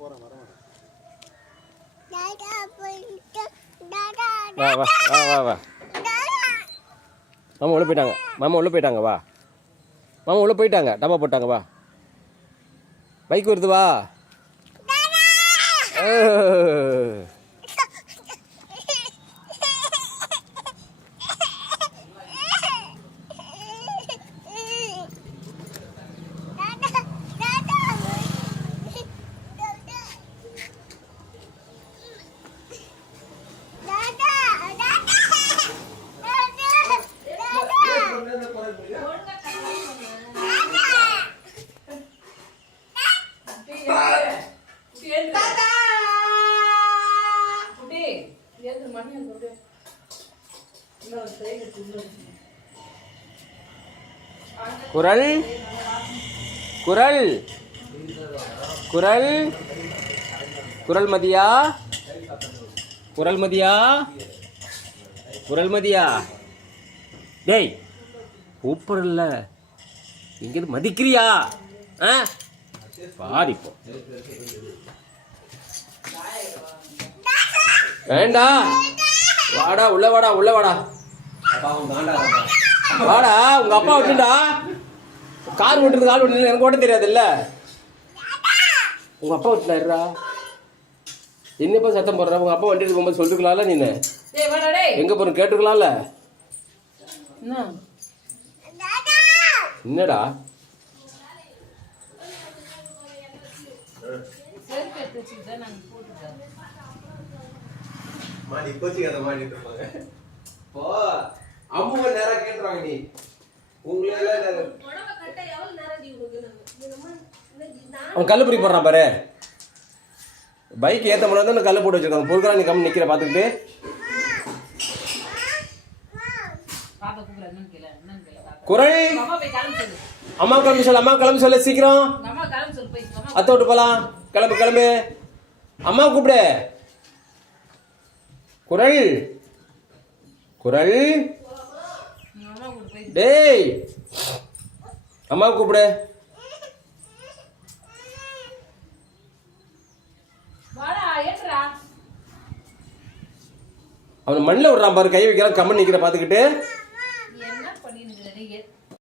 வா வா வா வா வா மாமா உள்ளே போயிட்டாங்க. மாமா உள்ளே போயிட்டாங்க. வா மாமா உள்ளே போயிட்டாங்க. டப்பா போட்டாங்க. வா பைக் வருது. வா குரல் குரல் குரல் குரல் மதியா குரல் மதியா குரல் மதியா. டேய் கூப்பிடல, எங்கேருந்து மதிக்கிறியா? பாதிப்போ வேண்டா. வாடா உள்ள வாடா உள்ள வாடா வாடா. உங்க அப்பா விட்டுண்டா. கார் ஓட்டுறது கார் ஓட்டுறது எனக்கு ஓட்ட தெரியாது இல்ல. உங்க அப்பா விட்டுலாருடா. என்னப்பா சத்தம் போடுற? உங்க அப்பா வண்டிட்டு போகும்போது சொல்லிருக்கலாம்ல. நீ எங்க போற கேட்டுருக்கலாம்ல. என்னடா அம்மா நேரா கேட்டுறாங்க. நீ அவன் கல்லு பிடி போடுறான் பாரு. பைக் ஏற்ற முடியாது கல்லு போட்டு வச்சிருக்காங்க. பொருட்களா நீ கம்மி நிக்கிற பாத்துக்கிட்டு. குரல் அம்மா கிளம்பி சொல்லு. அம்மா கிளம்பி சொல்ல சீக்கிரம். அத்தை விட்டு போலாம். கிளம்பு கிளம்பு. அம்மா கூப்பிடு. குரல் குரல். டேய் அம்மா கூப்பிடு. அவன் மண்ணில் விடுறான் பாரு. கை வைக்கிறான். கம்மன் நிக்கிற பாத்துக்கிட்டு.